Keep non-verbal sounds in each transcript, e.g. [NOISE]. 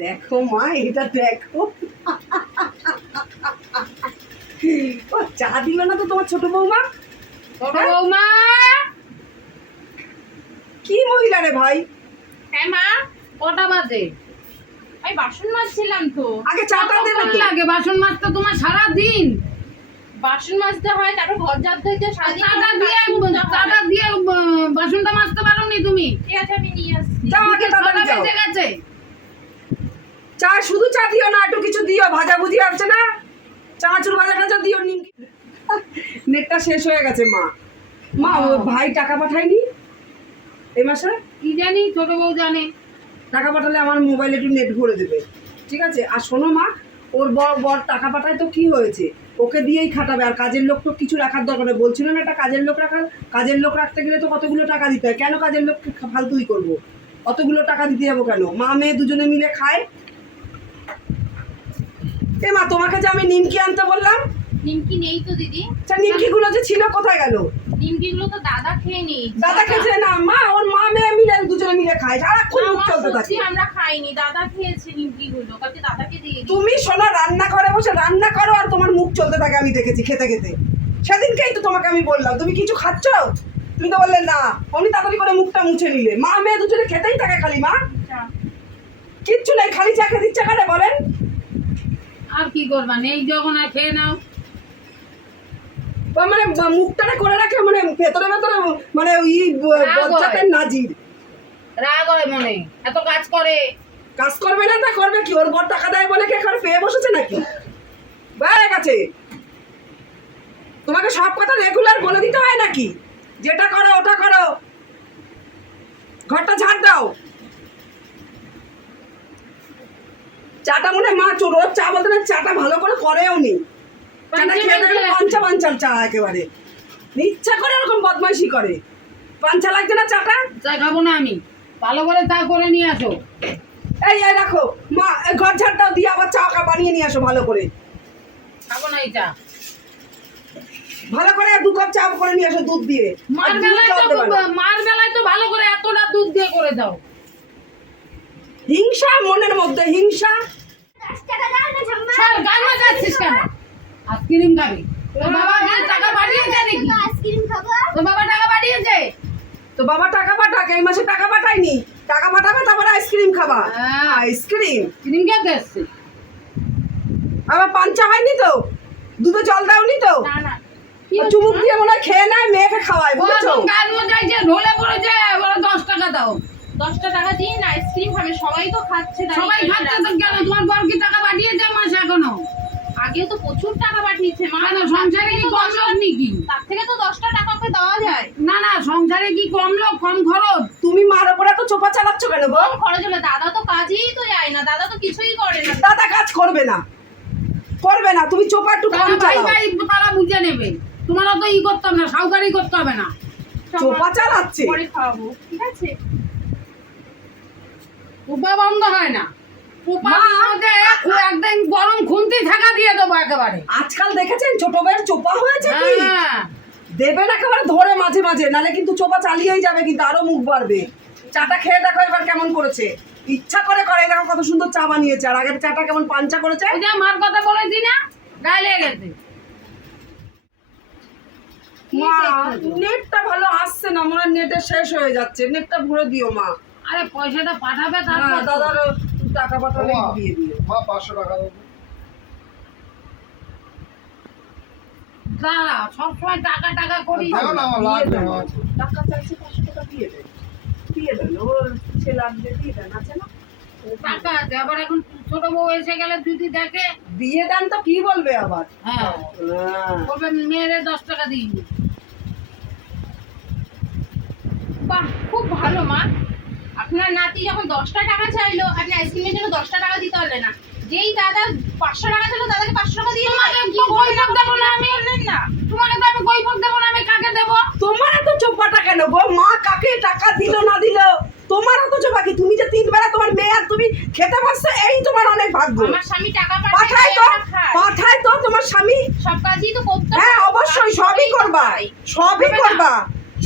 দেখো মা এটা দেখো। ও চা দিল না তো তোমার ছোট বৌমা? ছোট হ্যাঁ? বৌমা! কি মহিলা রে ভাই? হ্যাঁ মা কটা বাজে? আমি বাসন মাজছিলাম তো। আগে চাটা দেবে কতক্ষণ লাগে বাসন মাজতে? তোমার সারা দিন বাসন মাজতে হয় তারপর ঘর ঝাড় দিতে সারাদিন চাটা দিয়ে হয়। চাটা দিয়ে বাসনটা মাজতে পারো নি তুমি? ঠিক আছে আমি নিয়ে আসছি। যাও আগে তাড়াতাড়ি যাও। চা শুধু চা দিও না একটু কিছু দিও। ভাজা ভুজি আছে না? চানাচুর ভাজা টাজা দিও নিমকি নেটটা শেষ হয়ে গেছে মা। মা ভাই টাকা পাঠায়নি? এই মাসে? কি জানি ছোট বউ জানে। টাকা পাঠালে আমার মোবাইলে একটু নেট ভরে দেবে। ঠিক আছে? আর শোনো মা ওর বর বর টাকা পাঠায় তো কি হয়েছে? ওকে দিয়েই খাটাবে। আর কাজের লোক তো কিছু রাখার দরকার নেই। বলছিল না একটা কাজের লোক রাখার? কাজের লোক রাখতে গেলে তো কতগুলো টাকা দিতে হয়? কেন কাজের লোককে ফালতুই করব? অতগুলো টাকা দিতে যাব কেন? মা মেয়ে দুজনে মিলে খায়। এ মা তোমাকে যে আমি নিমকি আনতে বললাম? নিমকি নেই তো দিদি। আচ্ছা নিমকিগুলো যে ছিল কোথায় গেল? নিমকিগুলো তো দাদা খেয়ে নেই। দাদা খেয়েছে না মা ওর মা মেয়ে মিলে দুজনে মিলে খায় সারাক্ষণ মুখ চলতে থাকে। আমরা খাইনি দাদা খেয়েছে নিমকিগুলো কালকে দাদাকে দিয়ে তুমি শোনো রান্না করে বসে রান্না করো আর তোমার মুখ চলতে থাকে আমি দেখেছি খেতে খেতে। সেদিনকেই তো তোমাকে আমি বললাম তুমি কিছু খাচ্ছ? তুমি তো বললে না। অমনি তাড়াতাড়ি করে মুখটা মুছে নিলে। মা মেয়ে দুজনে খেতেই থাকে খালি মা। কিচ্ছু নেই খালি চা খেতে ইচ্ছা করে বলেন। আর কি করবা? নেই যখন আর খেয়ে নাও। মানে বা মুখটারে করে রাখে মানে ভেতরে ভেতরে মানে ওই বজ্জাতের নাজির। রাগ হয় মনে। এত কাজ করে। কাজ করবে না তা করবে কি? ওর বর টাকা দেয় বলে কি এখন পেয়ে বসেছে নাকি? হয়ে গেছে। তোমাকে সব কথা রেগুলার বলে দিতে হয় নাকি? যেটা করো ওটা করো। ঘরটা ঝাড় দাও। চাটা মনে মা রোজ চা বলতে না চাটা ভালো করে করেও নি। চাটা পাঞ্চা খেয়ে দেখলে পাঞ্চা পাঞ্চা পাঞ্চাল চা একেবারে। ইচ্ছা করে এরকম বদমাইশি করে। পাঞ্চা লাগছে না চাটা? চা খাব না আমি। ভালো করে চা করে নিয়ে আসো। এই এই রাখো মা ঘর ঝাড়টাও দিয়ে আবার চা কা বানিয়ে নিয়ে আসো ভালো করে। খাব না এই চা। ভালো করে দু কাপ চা করে নিয়ে আসো দুধ দিয়ে। মার বেলায় তো মার বেলায় তো ভালো করে এতটা দুধ দিয়ে করে দাও। হিংসা মনের মধ্যে হিংসা। কেন? আইসক্রিম খাবি? তোর বাবা টাকা পাঠিয়েছে নাকি? তোর বাবা টাকা পাঠিয়েছে? তো বাবা টাকা পাঠাক এই মাসে টাকা পাঠায়নি। টাকা পাঠাবে তারপরে আইসক্রিম খাবা। হ্যাঁ। আইসক্রিম? ক্রিম খেতে আবার পাঞ্চা হয়নি তো? দুধে জল দাওনি তো? চুমুক দিয়ে মনে হয় খেয়ে নেয় মেয়েকে খাওয়ায় বুঝেছ? গান ঢোলে বলে দশ টাকা দাও। দশটা টাকা দিয়ে আইসক্রিম খাবে। সবাই তো খাচ্ছে সবাই খাচ্ছে তো কেন? তোমার বর কি টাকা পাঠিয়েছে মাসে এখনও? আগেও তো প্রচুর টাকা পাঠিয়েছে মা। কেন সংসারে কি কম লোক নাকি? তার থেকে তো দশটা টাকা ওকে দেওয়া যায়। না না সংসারে কি কম লোক কম খরচ? তুমি মার ওপরে তো চোপা চালাচ্ছ কেন গো? কম খরচ হলে দাদা তো কাজেই তো যায় না দাদা তো কিছুই করে না। দাদা কাজ করবে না। করবে না তুমি চোপা একটু কম চালাও। ভাই তারা বুঝে নেবে। তোমার অত ই করতে হবে না সাউকারি করতে হবে না। চোপা চালাচ্ছে? পরে খাওয়াবো ঠিক আছে? উপা বন্ধ হয় না! একদিন গরম খুন্তি থাকা দিয়ে দেবো একেবারে। আজকাল দেখেছেন ছোট ভাইয়ের চোপা হয়েছে কি? হ্যাঁ। দেবেন একেবারে ধরে মাঝে মাঝে নালে কিন্তু চোপা চালিয়েই যাবে কিন্তু আরও মুখ বাড়বে। চাটা খেয়ে দেখো এবার কেমন করেছে। ইচ্ছা করে করে দেখো কত সুন্দর চা বানিয়েছে আর আগের চাটা কেমন পাঞ্চা করেছে? ওই যে মার কথা বলেছি না গায়ে লেগে গেছে। মা নেটটা ভালো আসছে না মনে নেটে শেষ হয়ে যাচ্ছে। নেটটা ভরে দিও মা। আরে পয়সাটা পাঠাবে তারপর টাকা পাঠালে বাবা, দিয়ে মা পাঁচশো টাকা দেবো দাঁড়া সবসময় টাকা টাকা করি। না লাগবে টাকা চাইছে পাঁচশো টাকা দিয়ে দিয়ে দেন ওর ছেলে আসবে দিয়ে দেন আছে না? টাকা আছে আবার এখন ছোট বউ এসে গেলে যদি দেখে। দিয়ে দেন তো কি বলবে আবার? হ্যাঁ। হ্যাঁ। বলবে মেয়েরে দশ টাকা দিই বাহ খুব ভালো মা। আপনার নাতি যখন দশটা টাকা চাইলো আপনি আইসক্রিমের জন্য দশটা টাকা দিতে পারলেন না। যেই দাদা পাঁচশো টাকা চাইলো দাদাকে পাঁচশো টাকা দিয়ে তোমার এত চোপাটা কেন গো? মা কাকে টাকা দিল না দিল? তোমার এত চোপা কি? তুমি যে তিন বেলা তোমার মেয়ে আর তুমি খেতে পারছ এই তোমার অনেক ভাগ্য। আমার স্বামী টাকা পাঠায় তো আমরা পাঠায় তো তোমার স্বামী। সব কাজই তো করতে হ্যাঁ অবশ্যই সবই করবা। সবই করবা।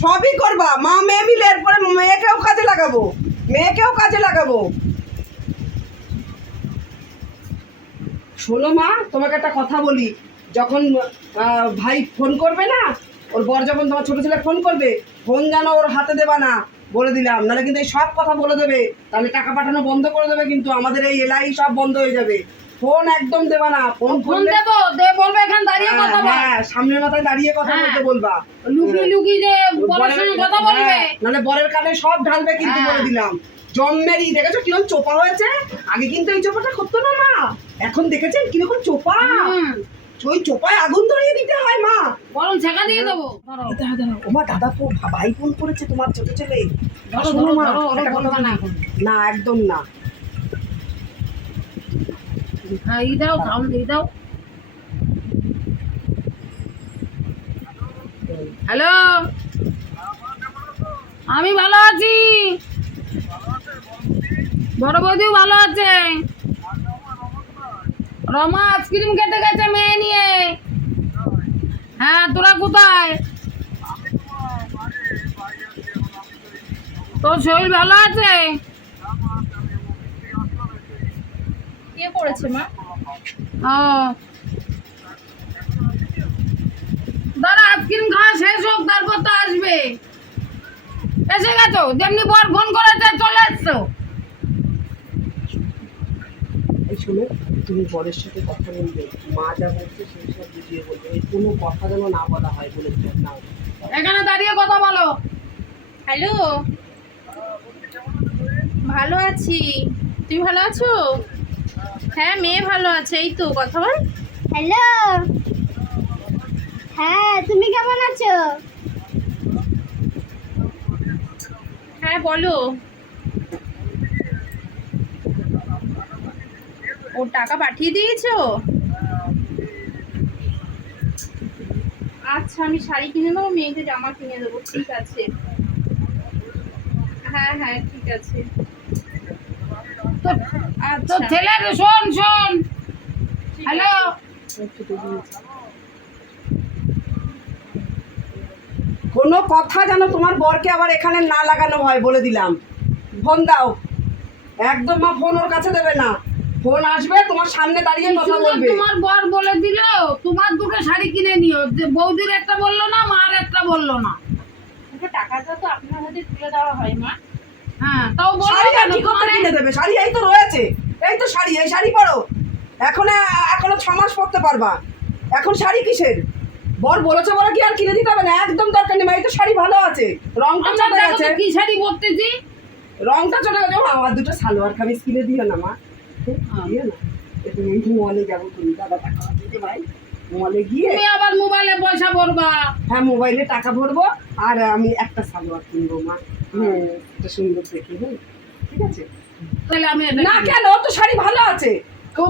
সবই করবা। মা মেয়ে মিলে এরপরে মেয়েকেও কাজে লাগাবো মেয়েকেও কাজে লাগাবো শোনো মা তোমাকে একটা কথা বলি যখন ভাই ফোন করবে না ওর বর যখন তোমার ছোট ছেলে ফোন করবে ফোন যেন ওর হাতে দেবা না বলে দিলাম। নাহলে কিন্তু এই সব কথা বলে দেবে। তাহলে টাকা পাঠানো বন্ধ করে দেবে কিন্তু আমাদের এই এলাই সব বন্ধ হয়ে যাবে। ফোন একদম দেবা না ফোন ফোন দেবো দে বলবে এখানে দাঁড়িয়ে হ্যাঁ, কথা বল। হ্যাঁ সামনের মাথায় দাঁড়িয়ে কথা হ্যাঁ। বলতে বলবা। লুকি লুকি যে বরের- কথা বলবে। হ্যাঁ, নাহলে বরের কানে সব ঢালবে কিন্তু হ্যাঁ। বলে দিলাম। জন্মেরই দেখেছ কীরকম চোপা হয়েছে? আগে কিন্তু এই চোপাটা করতো না মা। এখন দেখেছেন কীরকম চোপা? ওই চোপায় আগুন ধরিয়ে দিতে হয় মা। বরং ঝাঁকা দিয়ে দেবো। ধরো দাঁড়া দাঁড়া ও মা দাদা ফোন ভাই ফোন করেছে তোমার ছোট ছেলে। শোনো মা, না একদম না। হ্যাঁ দাও দাও। হ্যালো? আমি ভালো আছি। বড় বৌদিও ভালো আছে। রমা আইসক্রিম কেটে গেছে মেয়ে নিয়ে? হ্যাঁ তোরা কোথায়? তোর শরীর ভালো আছে? কে করেছে মা? ও। দাঁড়া আইসক্রিম খাওয়া শেষ হোক তারপর তো আসবে। এসে গেছো? যেমনি বর ফোন করেছে চলে এসছো। তুমি বরের সাথে কথা বলবে মা যা বলছে সেই সব বুঝিয়ে বলবে। এই কোনো কথা যেন না বলা হয় বলে না। এখানে দাঁড়িয়ে কথা বলো। হ্যালো? ভালো আছি। তুমি ভালো আছো? হ্যাঁ মেয়ে ভালো আছে এই তো কথা বল। হ্যালো? হ্যাঁ তুমি কেমন আছো? হ্যাঁ বলো। ও টাকা পাঠিয়ে দিয়েছ? আচ্ছা আমি শাড়ি কিনে দেবো মেয়েকে জামা কিনে দেবো ঠিক আছে। হ্যাঁ হ্যাঁ ঠিক আছে। তো আচ্ছা। ছেলে শোন শোন। হ্যালো কোনো কথা যেন তোমার বরকে আবার এখানে না লাগানো হয় বলে দিলাম। ফোন দাও। একদম মা ফোন ওর কাছে দেবে না। ফোন আসবে তোমার সামনে দাঁড়িয়ে কথা বলবে। তোমার বর বলে দিল তোমার দুটো শাড়ি কিনে নিও। যে বৌদির একটা বলল না মার একটা বলল না। টাকাটা তো আপনার হাতে তুলে দেওয়া হয় মা। হ্যাঁ তাও বলল শাড়ি কেন? তোমার কিনে দেবে? শাড়ি এই তো রয়েছে। এই তো শাড়ি এই শাড়ি পরো। এখন এখনও ছ মাস পরতে পারবা। এখন শাড়ি কিসের? বর বলেছে বলে কি আর কিনে দিতে হবে না? একদম দরকার নেই এই তো শাড়ি ভালো আছে। রংটা চলে দেখো গেছে। কি শাড়ি পরতেছি? রংটা চলে গেছে। মা, আমার দুটো সালোয়ার কামিজ কিনে দিও না মা। হ্যাঁ। না মলে যাব তুমি দাদা টাকা দিতে ভাই। মলে গিয়ে তুমি আবার মোবাইলে পয়সা ভরবা। হ্যাঁ মোবাইলে টাকা ভরবো আর আমি একটা সালোয়ার কিনবো মা। একটা সুন্দর দেখে হুম ঠিক আছে? তাহলে আমি না কেন। তো শাড়ি ভালো আছে।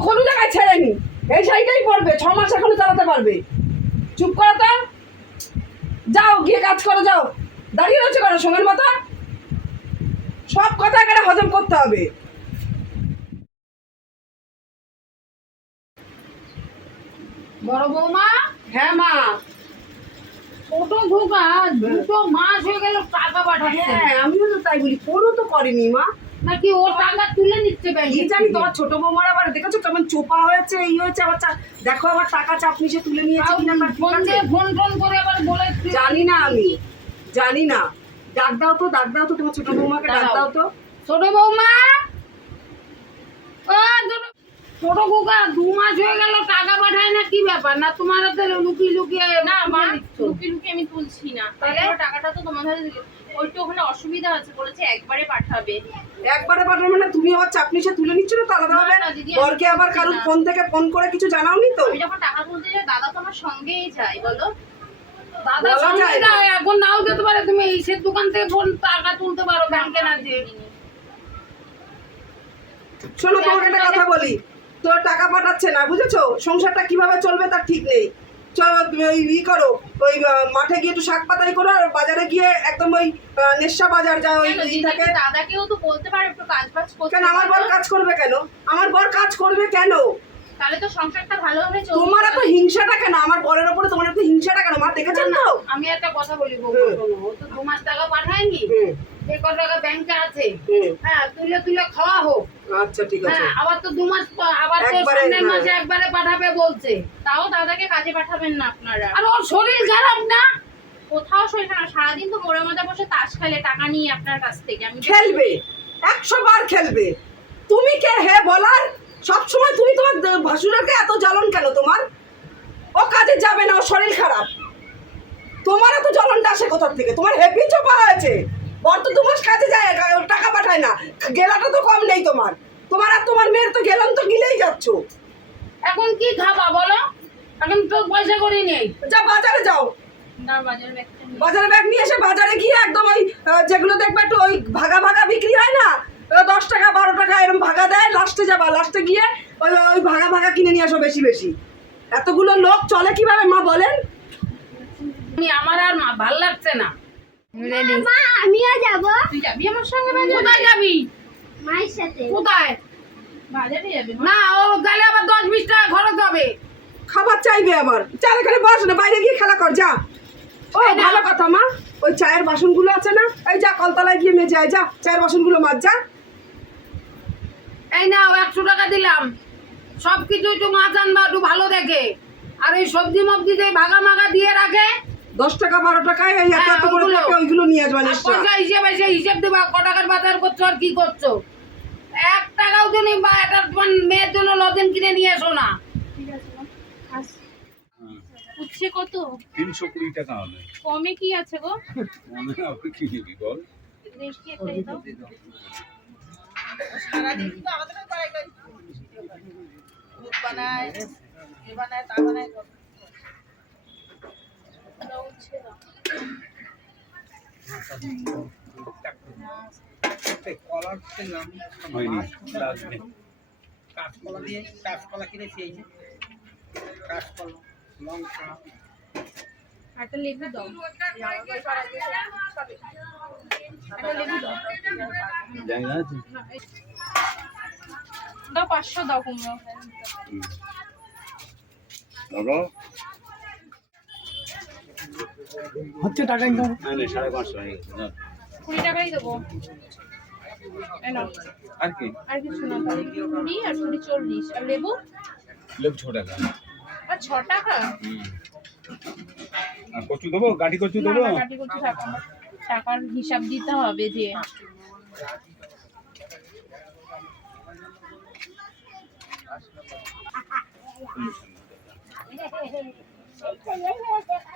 কোনো জায়গায় ছেড়েনি। এই শাড়িটাই পরবে ছ মাস এখনও চালাতে পারবে। চুপ করো তো। যাও গিয়ে কাজ করো যাও। দাঁড়িয়ে রয়েছে করো সঙ্গের মতো? সব কথা এখানে হজম করতে হবে। বড় বৌমা? হ্যাঁ মা। ছোট ধোকা দুটো মাস হয়ে গেল টাকা পাঠাচ্ছে। হ্যাঁ আমিও তো তাই বলি ফোনও তো করেনি মা। নাকি ওর টাকা তুলে নিচ্ছে ব্যাংকে জানি তোমার ছোট বৌমার আবার দেখেছ কেমন চোপা হয়েছে এই হয়েছে আবার দেখো আবার টাকা চাপ নিচে তুলে নিয়েছে কিনা তার ফোন দিয়ে ফোন টোন করে আবার বলে জানি না আমি জানি না। ডাক দাও তো ডাক দাও তো তোমার ছোট বৌমাকে ডাক দাও। তো। ছোট বৌমা? ও ছোট- কুকা দু মাস হয়ে গেল টাকা পাঠায় না কি ব্যাপার? না তোমার হাতে লুকিয়ে লুকিয়ে না মা তুলে নিচ্ছ? লুকি লুকি আমি তুলছি না। তাহলে? টাকাটা তো তোমার হাতে দিল। ওইটা ওখানে অসুবিধা আছে বলেছে একবারে পাঠাবে। একবারে পাঠানো মানে তুমি আবার চাপনি তুলে নিচ্ছ না তো আলাদা হবে? না, না, দিদি, আমি বরকে আবার কারোর ফোন থেকে ফোন করে কিছু জানাওনি তো? আমি যখন টাকা তুলতে যাই দাদা তো আমার সঙ্গেই যায় বলো। দাদা সঙ্গে যায় এখন নাও যেতে পারে তুমি এইসের দোকান থেকে ফোন টাকা তুলতে পারো ব্যাংকে না যে শোনো তোমাকে একটা কথা বলি। তোর টাকা পাঠাচ্ছে না বুঝেছ? সংসারটা কীভাবে চলবে তার ঠিক নেই। চলো তুমি ওই ই করো ওই মাঠে গিয়ে একটু শাক পাতাই করো আর বাজারে গিয়ে একদম ওই নেশা বাজার যা ওই থাকে। দাদাকেও তো বলতে পারে একটু কাজ বাজ করতে কেন? আমার বর কাজ করবে কেন? আমার বর কাজ করবে কেন? তাহলে তো সংসারটা ভালোভাবে চলবে। তোমার এত হিংসাটা কেন? আমার বরের ওপরে তোমার এত হিংসাটা কেন? মা দেখেছেন তো? আমি একটা কথা বলি বউ ও তো দু মাস টাকা পাঠায়নি। যে কত টাকা ব্যাংকে আছে হ্যাঁ তুলে তুলে খাওয়া হোক। আচ্ছা ঠিক আছে। হ্যাঁ আবার তো দু মাস আবার তো সামনের হ্যাঁ। মাসে একবারে পাঠাবে বলছে। তাও দাদাকে কাজে পাঠাবেন না আপনারা। আর ওর শরীর খারাপ না? কোথাও শরীর খারাপ সারাদিন তো মোড়ে মাথা বসে তাস খেলে টাকা নিয়ে আপনার কাছ থেকে। আমি খেলবে। একশো বার খেলবে। তুমি কে হে বলার? সবসময় তুমি তোমার ভাসুরকে এত জ্বলন কেন তোমার? ও কাজে যাবে না ও শরীর খারাপ। তোমার এত জ্বলনটা আসে কোথার থেকে? তোমার হেভি চোপা হয়েছে। বর তো মাস কাজে যায় টাকা পাঠায় না। গেলাটা তো কম নেই তোমার। তোমার আর তোমার মেয়ের তো গেলাম তো গিলেই যাচ্ছ। এখন কি খাবা বলো? এখন তো পয়সা করি নেই। যা বাজারে যাও। বাজার ব্যাগ নিয়ে এসে বাজারে গিয়ে একদম ওই যেগুলো দেখবে একটু ওই ভাগা ভাগা বিক্রি হয় না দশ টাকা বারো টাকা এরকম ভাগা দেয় লাস্টে যাবা। লাস্টে গিয়ে ওই ওই ভাগা ভাগা কিনে নিয়ে আসো বেশি বেশি। এতগুলো লোক চলে কীভাবে মা বলেন? আমি আমার আর মা- ভালো লাগছে না। মা আমিও যাব। তুই যাবি আমার সঙ্গে বাজারে? কোথায় যাবি? মায়ের সাথে। কোথায়? বাজারে যাবি মা? না ও গেলে আবার দশ বিশ টাকা খরচ হবে। খাবার চাইবে আবার। চার এখানে বস না বাইরে গিয়ে খেলা কর যা। ও ভালো কথা মা। ওই চায়ের বাসনগুলো আছে না? এই যা কলতলায় গিয়ে মেজে আয় যা। চায়ের বাসনগুলো মাছ যা। এই নাও একশো টাকা দিলাম। সব কিছু একটু মাছ আনবা একটু ভালো দেখে। আর ওই সবজি মবজি যে ভাগা মাগা দিয়ে রাখে দশ টাকা বারো টাকায় এই এত হ্যাঁ, এত করে ওগুলো। ওইগুলো নিয়ে আসবা আর নিশ্চয়। পয়সা হিসেবে সে হিসেব দেবা ক টাকার বাজার করছ আর কি করছ? এক টাকাও তুমি বা একটা তোমার মেয়ের জন্য লজেন কিনে নিয়ে এসো না। উচ্ছে কত? তিনশো কুড়ি টাকা হবে। কমে কি আছে গো? মনে হবে কি নিবি বল? দেখি একটা এই দাও। দাও, উচ্ছে দাও। কলার খেলাম কাঁচকলা দিয়ে কাঁচকলা কিনেছি এই যে কাঁচকলা লঙ্কা একটা লেবু দাও একটা লেবু দাও জায়গা আছে দাও পাঁচশো দাও। কুমড়ো হচ্ছে টাকা ইনকাম না না সাড়ে পাঁচশো হয়ে কুড়ি টাকাই দেবো। আর কি? আর কিছু না কুড়ি আর কুড়ি চল্লিশ। আর লেবু? ছ টাকা। আর ছ টাকা? আর কচু দেবো? গাড়ি কচু দেবো? না, কাটি টাকা টাকার হিসাব দিতে হবে যে। [LAUGHS]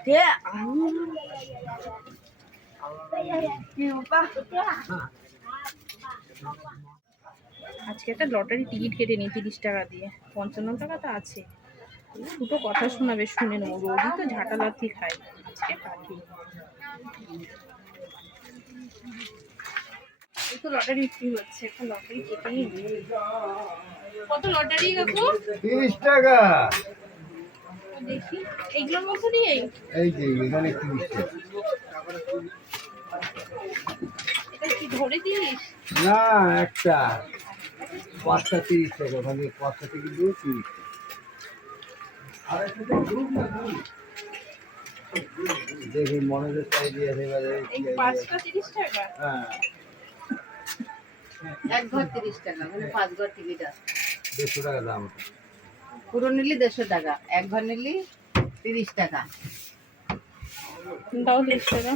কে? আজকে একটা লটারি টিকিট কেটে নিই, তিরিশ টাকা দিয়ে। পঞ্চান্ন টাকা তো আছে। দুটো কথা শোনাবে, শুনে নেব। রোজই তো ঝাঁটা লাথি খাই আজকে পাখি লটারি বিক্রি হচ্ছে? একটা লটারি নিই। কত লটারি কাকু? তিরিশ টাকা। দেখি। এইগুলোর মধ্যে দিয়েই এই যে এখানে তিরিশ টাকা এটা কি ধরে দিস না একটা। পাঁচটা তিরিশ টাকা ওখানে পাঁচটা থেকে দিয়ে তিরিশ দেখি মনোযোগ চাই দিয়ে এবারে এই পাঁচটা তিরিশ টাকা? হ্যাঁ। এক ঘর তিরিশ টাকা মানে পাঁচ ঘর টিকিট আছে। দেড়শো টাকা দাম। পুরো নিলি দেড়শো টাকা এক ঘর নিলি তিরিশ টাকা। দাও তিরিশ টাকা।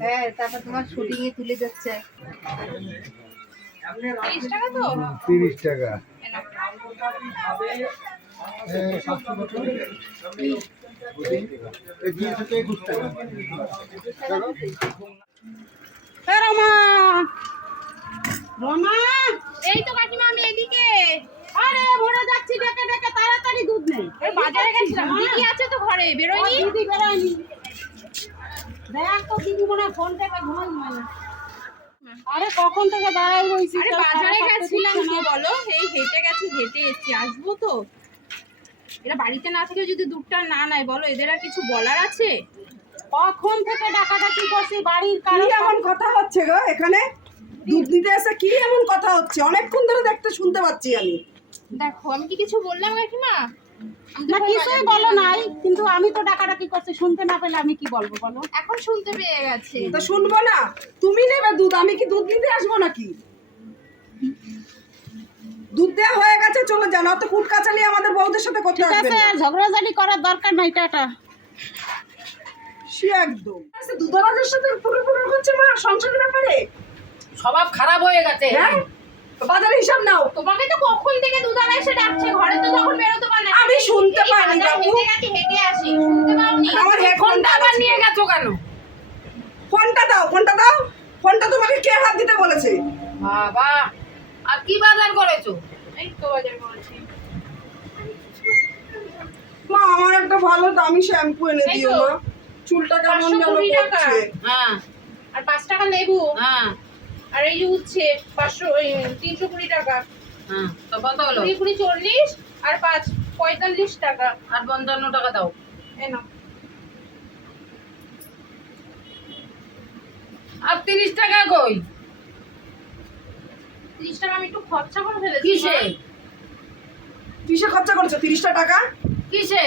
হ্যাঁ তারপর তোমার শুটিং এ তুলে যাচ্ছে তিরিশ টাকা তো? তিরিশ টাকা। এই তো কাকিমা আমি এদিকে। আরে ভরে যাচ্ছি ডেকে ডেকে তাড়াতাড়ি দুধ নেই এই বাজারে গেছিলাম। দিদি আছে তো ঘরে বেরোয়নি? দিদি বেরোয়নি। দেখ তো দিদি মনে ফোন থেকে ঘুমাই ঘুমাই আরে কখন থেকে দাঁড়াই রয়েছি আরে বাজারে গেছিলাম কি বলো? এই হেঁটে গেছি হেঁটে এসছি। আসব তো? এরা বাড়িতে না থেকে যদি দুধটা না নেয় বলো এদের আর কিছু বলার আছে? কখন থেকে ডাকাডাকি করছি বাড়ির কি কারও এমন কথা হচ্ছে গো এখানে? দুধ দিতে এসে কি এমন কথা হচ্ছে? অনেকক্ষণ ধরে দেখতে শুনতে পাচ্ছি আমি। দেখো আমি কি কিছু বললাম কাকিমা? আমি না কিছুই বলো নাই কিন্তু আমি তো ডাকাডাকি করছি শুনতে না পেলে আমি কি বলব বলো? এখন শুনতে পেয়ে গেছে। তা শুনব না। তুমি নেবে দুধ আমি কি দুধ নিতে আসব নাকি? দুধ দেওয়া হয়ে গেছে চলে যান। অত কুট কাচালি আমাদের বউদের সাথে করতে ঠিক আছে আর ঝগড়াঝাড়ি করার দরকার নাই টাটা। সে একদম। দুধওয়ালাদের সাথে পুরো পুরো করছে মা সংসারের ব্যাপারে। স্বভাব খারাপ হয়ে গেছে। হ্যাঁ? বাজারে হিসাব নাও। তোমাকে তো কখন থেকে দুধারা এসে ডাকছে? ঘরে তো তখন বেরোতে পারলে আমি শুনতে পাইনি, বাবু। হেঁটে হেঁটে আসি। শুনতে পাওনি? আমার হেডফোনটা আবার নিয়ে গেছো কেন? ফোনটা দাও ফোনটা দাও। ফোনটা তোমাকে কে হাত দিতে বলেছে? বাবা। আর কি বাজার করেছ? এই তো বাজার করেছি। মা আমার একটা ভালো দামি শ্যাম্পু এনে দিও মা। চুলটা কেমন যেন করছে হ্যাঁ। আর পাঁচ টাকা লেবু। হ্যাঁ। আর এই যে উচ্ছে পাঁচশো তিনশো কুড়ি টাকা। হ্যাঁ তো কত হলো? কুড়ি কুড়ি চল্লিশ আর পাঁচ পঁয়তাল্লিশ টাকা। আর পঞ্চান্ন টাকা দাও। এই নাও। আর তিরিশ টাকা কই? তিরিশ টাকা আমি একটু খরচা করে ফেলেছি কিসে? কিসে খরচা করেছ? তিরিশটা টাকা? কিসে?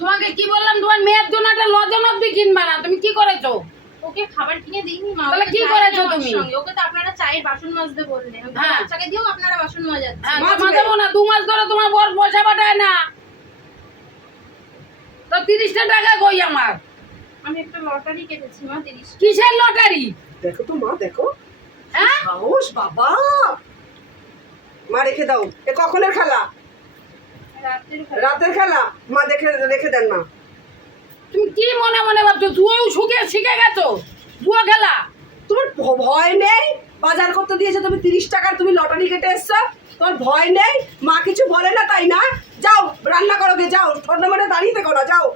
তোমাকে কি বললাম তোমার মেয়ের জন্য একটা লজন অব্দি কিনবা না তুমি কি করেছ? ওকে খাবার কিনে দিইনি মা। তাহলে কি করেছ আমার তুমি? ওকে তো আপনারা চায়ের বাসন মাজতে বললেন। হ্যাঁ। বাচ্চাকে দিয়েও আপনারা বাসন মাজাচ্ছেন। হ্যাঁ মাছ জমা বে। দেবো না দু মাস ধরে তোমার বর পয়সা পাঠায় না। তো তিরিশটা টাকা কই আমার? আমি একটা লটারি কেটেছি মা তিরিশ কিসের লটারি? দেখো তো মা দেখো। হ্যাঁ সাহস বাবা। মা রেখে দাও। এ কখনের খেলা? রাতের খেলা। মা দেখে রেখে দেন মা। তুমি কি মনে মনে ভাবছ? জুয়াও শুকে শিখে গেছো? জুয়া খেলা। তোমার ভয় নেই? বাজার করতে দিয়েছে তুমি তিরিশ টাকার তুমি লটারি কেটে এসছো? তোমার ভয় নেই? মা কিছু বলে না তাই না? যাও রান্না করো গে যাও। ঠান্ডা মানে দাঁড়িয়ে থেকো না যাও।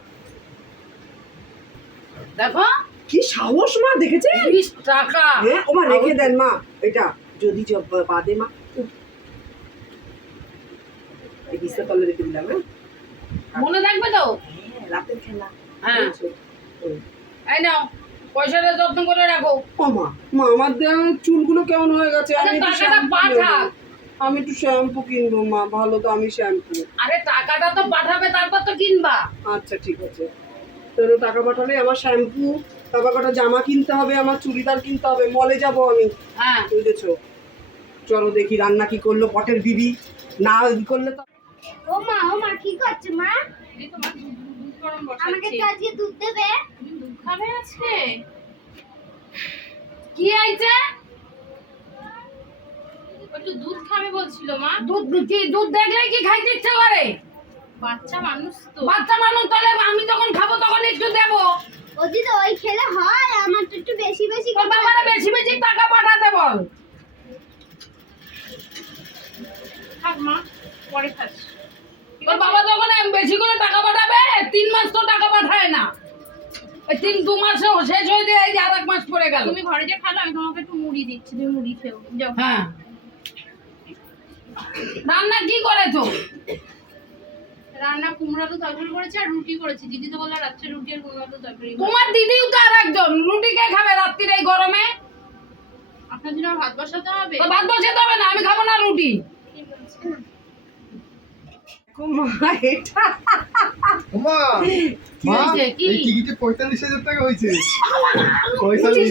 দেখো কি সাহস মা দেখেছে তিরিশ টাকা। হ্যাঁ ও মা রেখে দেন মা এটা যদি বাদে মা। এই বিস্তার তলে রেখে দিলাম হ্যাঁ? মনে থাকবে তো? হ্যাঁ, রাতের খেলা। হ্যাঁ? এই নাও পয়সাটা যত্ন করে রাখো। ও মা মা আমার দেওয়া চুলগুলো কেমন হয়ে গেছে? আমি একটু টাকাটা শ্যাম্পু পাঠা। আমি একটু শ্যাম্পু কিনবো মা ভালো তো আমি শ্যাম্পু। আরে টাকাটা তো পাঠাবে তারপর তো কিনবা। আচ্ছা ঠিক আছে। তাহলে টাকা পাঠালে আমার শ্যাম্পু। তারপর কটা জামা কিনতে হবে আমার চুড়িদার কিনতে হবে মলে যাব আমি। হ্যাঁ। বুঝেছ? চলো দেখি রান্না কি করল পটের বিবি না করলে তো ও মা ও মা কি করছ মা? আমাকে বসাচ্ছি। তো আজকে দুধ দেবে। দুধ খাবে আজকে? কি আইছে একটু দুধ খাবে বলছিল মা। দুধ কি দুধ দেখলে কি খাইতে ইচ্ছে করে? বাচ্চা মানুষ তো। বাচ্চা মানুষ তাহলে আমি যখন খাব তখন একটু দেবো। ওদি তো ওই খেলে হয় আমার তো একটু বেশি বেশি তোর বাবারা বেশি বেশি টাকা পাঠাতে বল। থাক মা পরে খাস। তোর বাবা যখন এম বেশি করে টাকা পাঠাবে তিন মাস তো টাকা পাঠায় না। তিন দু মাস শেষ হয়ে যায় এই আর এক মাস পরে গেল। তুমি ঘরে যে খালো আমি তোমাকে একটু মুড়ি দিচ্ছি তুমি মুড়ি খেও। যাও। হ্যাঁ। রান্না কি করেছ রান্না কুমড়ো আলু তরকারি করেছি আর রুটি করেছি। দিদি তো বলল রাত্রে রুটি আর কুমড়ো আলু তরকারি তোমার দিদিও তো আর একজন। রুটি কে খাবে রাত্রির এই গরমে? আপনার জন্য ভাত বসাতে হবে? ভাত বসাতে হবে না আমি খাব না রুটি। পঁয়তাল্লিশ হাজার টাকা হয়েছে। পঁয়তাল্লিশ।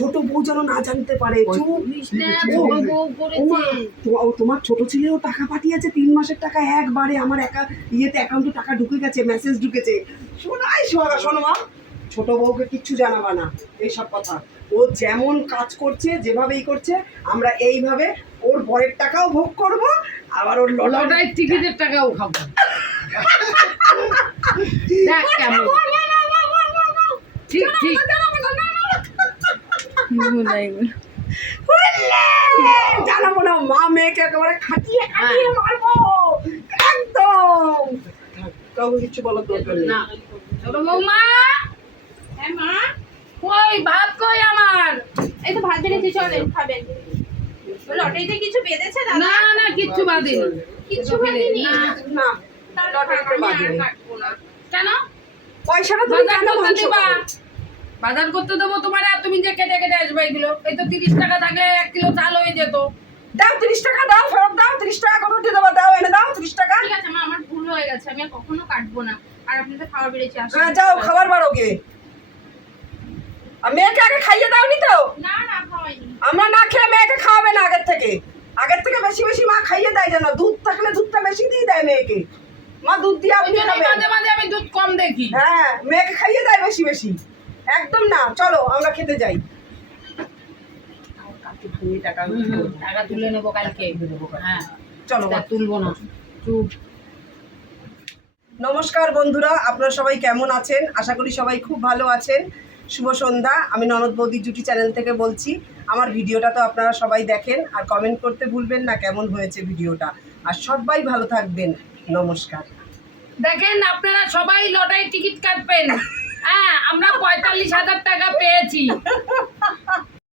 ছোট বউ যেন না জানতে পারে। চুপ। ঠিক ঠিক তোমার ছোট ছেলেও টাকা পাঠিয়েছে তিন মাসের টাকা একবারে। আমার একা ইয়েতে অ্যাকাউন্টে টাকা ঢুকে গেছে মেসেজ ঢুকেছে। শোনাই শোনা শোনো মা। ছোট বউকে কিচ্ছু জানাবা না এইসব কথা। ও যেমন কাজ করছে যেভাবেই করছে আমরা এইভাবে ওর বরের টাকাও ভোগ করব আবার ওর লটারি লটারির টিকিটের টাকাও খাব। [LAUGHS] কেমন। ঠিক ঠিক জানাব না মা মেয়েকে একেবারে খাটিয়ে খাটিয়ে মারবো। একদম। কাউকে কিছু বলার দরকার নেই। না ছোট বৌমা। হ্যাঁ মা কই ভাত কই আমার? এই তো ভাত বেড়েছি চলেন খাবেন লটারিতে কিছু বেঁধেছে দাদা? না না কিচ্ছু বাদিনি কিচ্ছু বেঁধেনি? না না লটারিতে বাঁধেনি। কেন? পয়সাটা তুমি বাজার কেন ভাঙছো দিবা? বাজার করতে দেবো তোমার আর তুমি যে কেটে কেটে আসবে এগুলো। এই তো তিরিশ টাকা থাকলে এক কিলো চাল হয়ে যেত। দাও তিরিশ টাকা দাও ফেরত দাও তিরিশ টাকা কত দিয়ে দেবো দাও এনে দাও তিরিশ টাকা। ঠিক আছে মা আমার ভুল হয়ে গেছে আমি আর কখনো কাটবো না। আর আপনাদের খাবার বেড়েছে হ্যাঁ যাও খাবার বারো গে আর মেয়েকে আগে খাইয়ে দাওনি তো? না না খাওয়াইনি। আমরা না খেয়ে মেয়েকে খাওয়াবে না আগের থেকে। আগের থেকে বেশি বেশি মা খাইয়ে দেয় যেন দুধ থাকলে দুধটা বেশি দিয়ে দেয় মেয়েকে। মা দুধ দিয়ে আপনি মাঝে মাঝে আমি দুধ কম দেখি। হ্যাঁ মেয়েকে খাইয়ে দেয় বেশি বেশি। একদম না চলো আমরা খেতে যাই। টাকা টাকা তুলে নেব কালকে। হ্যাঁ চলো তুলবো না। চুপ। নমস্কার বন্ধুরা আপনারা সবাই কেমন আছেন? আশা করি সবাই খুব ভালো আছেন। শুভ সন্ধ্যা আমি ননদ বৌদি জুটি চ্যানেল থেকে বলছি। আমার ভিডিওটা তো আপনারা সবাই দেখেন আর কমেন্ট করতে ভুলবেন না কেমন হয়েছে ভিডিওটা। আর সবাই ভালো থাকবেন। নমস্কার। দেখেন আপনারা সবাই লটারি টিকিট কাটবেন। হ্যাঁ আমরা পঁয়তাল্লিশ হাজার টাকা পেয়েছি।